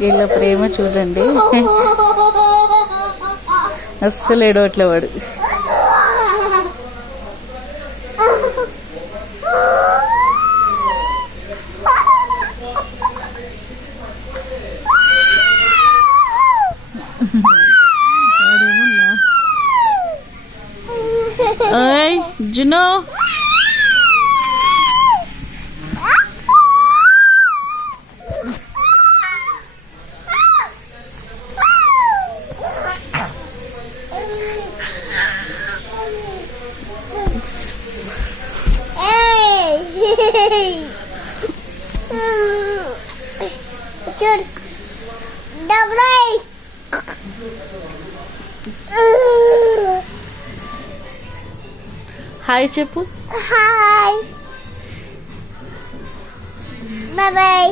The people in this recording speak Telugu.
వీళ్ళ ప్రేమ చూడండి. అస్సలు ఏడవట్లే వాడు. ఓయ్ జునో, హాయ్ చెప్పు. Hi, bye bye.